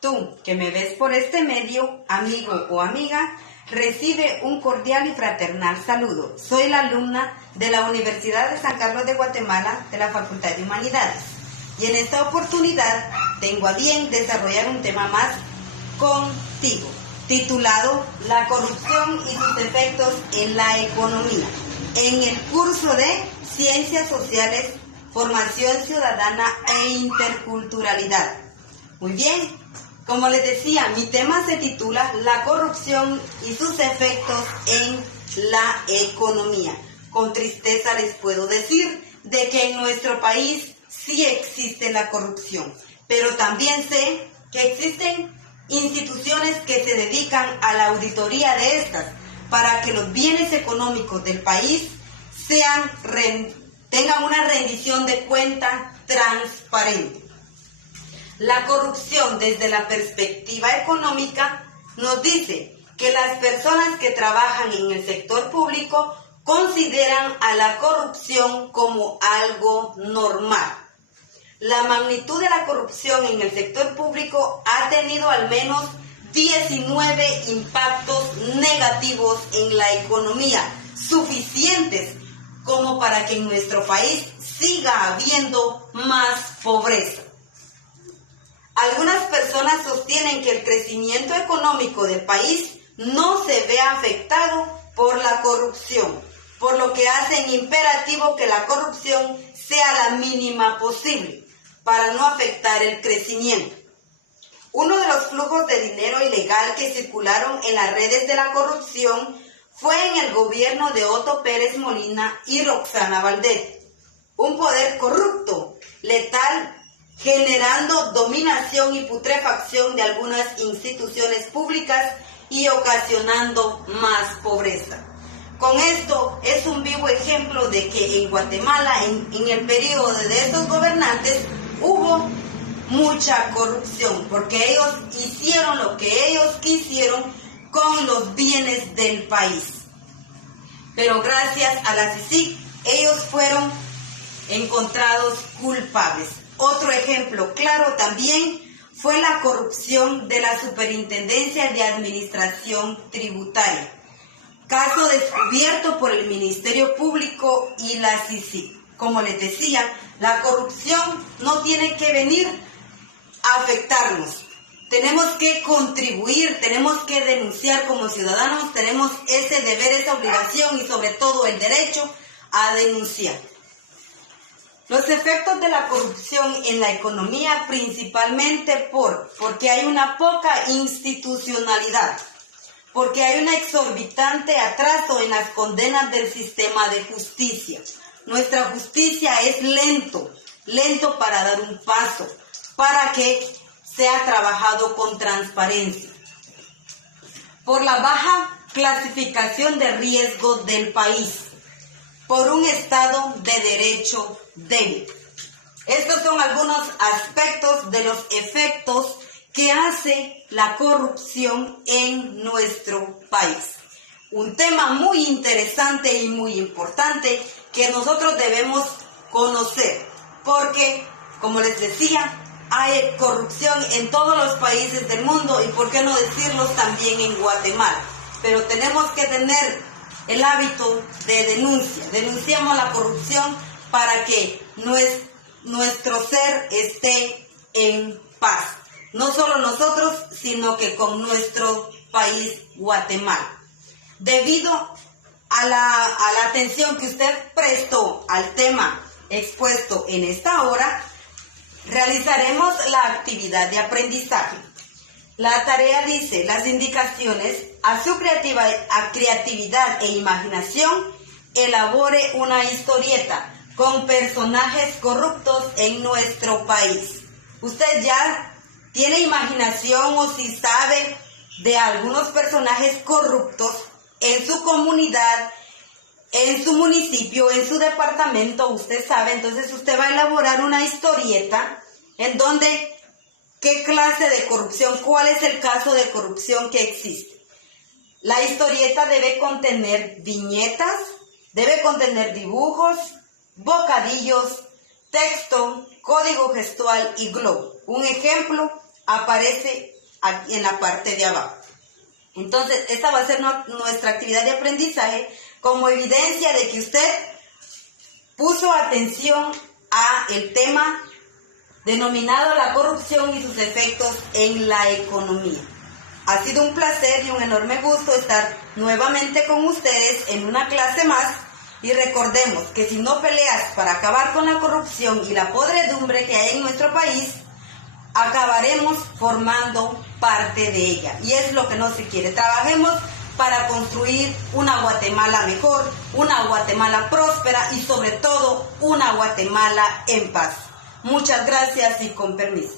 Tú, que me ves por este medio, amigo o amiga, recibe un cordial y fraternal saludo. Soy la alumna de la Universidad de San Carlos de Guatemala, de la Facultad de Humanidades. Y en esta oportunidad tengo a bien desarrollar un tema más contigo, titulado La corrupción y sus efectos en la economía, en el curso de Ciencias Sociales, Formación Ciudadana e Interculturalidad. Muy bien, como les decía, mi tema se titula La corrupción y sus efectos en la economía. Con tristeza les puedo decir de que en nuestro país sí existe la corrupción, pero también sé que existen instituciones que se dedican a la auditoría de estas para que los bienes económicos del país tengan una rendición de cuenta transparente. La corrupción desde la perspectiva económica nos dice que las personas que trabajan en el sector público consideran a la corrupción como algo normal. La magnitud de la corrupción en el sector público ha tenido al menos 19 impactos negativos en la economía, suficientes como para que en nuestro país siga habiendo más pobreza. Algunas personas sostienen que el crecimiento económico del país no se ve afectado por la corrupción, por lo que hacen imperativo que la corrupción sea la mínima posible para no afectar el crecimiento. Uno de los flujos de dinero ilegal que circularon en las redes de la corrupción fue en el gobierno de Otto Pérez Molina y Roxana Valdez. Un poder corrupto, letal, generando dominación y putrefacción de algunas instituciones públicas y ocasionando más pobreza. Con esto es un vivo ejemplo de que en Guatemala, en el periodo de estos gobernantes, hubo mucha corrupción, porque ellos hicieron lo que ellos quisieron con los bienes del país. Pero gracias a la CICIG, ellos fueron encontrados culpables. Otro ejemplo claro también fue la corrupción de la Superintendencia de Administración Tributaria, caso descubierto por el Ministerio Público y la CICIG. Como les decía, la corrupción no tiene que venir a afectarnos. Tenemos que contribuir, tenemos que denunciar como ciudadanos, tenemos ese deber, esa obligación y sobre todo el derecho a denunciar. Los efectos de la corrupción en la economía principalmente porque hay una poca institucionalidad, porque hay un exorbitante atraso en las condenas del sistema de justicia. Nuestra justicia es lento para dar un paso, para que sea trabajado con transparencia. Por la baja clasificación de riesgo del país, por un Estado de Derecho débil. Estos son algunos aspectos de los efectos que hace la corrupción en nuestro país. Un tema muy interesante y muy importante que nosotros debemos conocer, porque, como les decía, hay corrupción en todos los países del mundo y por qué no decirlo también en Guatemala. Pero tenemos que tener el hábito de denuncia. Denunciamos la corrupción para que nuestro ser esté en paz. No solo nosotros, sino que con nuestro país, Guatemala. Debido a la atención que usted prestó al tema expuesto en esta hora, realizaremos la actividad de aprendizaje. La tarea dice: las indicaciones a su creatividad e imaginación, elabore una historieta con personajes corruptos en nuestro país. Usted ya tiene imaginación o si sabe de algunos personajes corruptos en su comunidad, en su municipio, en su departamento, usted sabe, entonces usted va a elaborar una historieta en donde qué clase de corrupción, cuál es el caso de corrupción que existe. La historieta debe contener viñetas, debe contener dibujos, bocadillos, texto, código gestual y globo. Un ejemplo aparece aquí en la parte de abajo. Entonces, esta va a ser nuestra actividad de aprendizaje como evidencia de que usted puso atención a el tema denominado la corrupción y sus efectos en la economía. Ha sido un placer y un enorme gusto estar nuevamente con ustedes en una clase más, y recordemos que si no peleas para acabar con la corrupción y la podredumbre que hay en nuestro país, acabaremos formando parte de ella, y es lo que no se quiere. Trabajemos para construir una Guatemala mejor, una Guatemala próspera y sobre todo una Guatemala en paz. Muchas gracias y con permiso.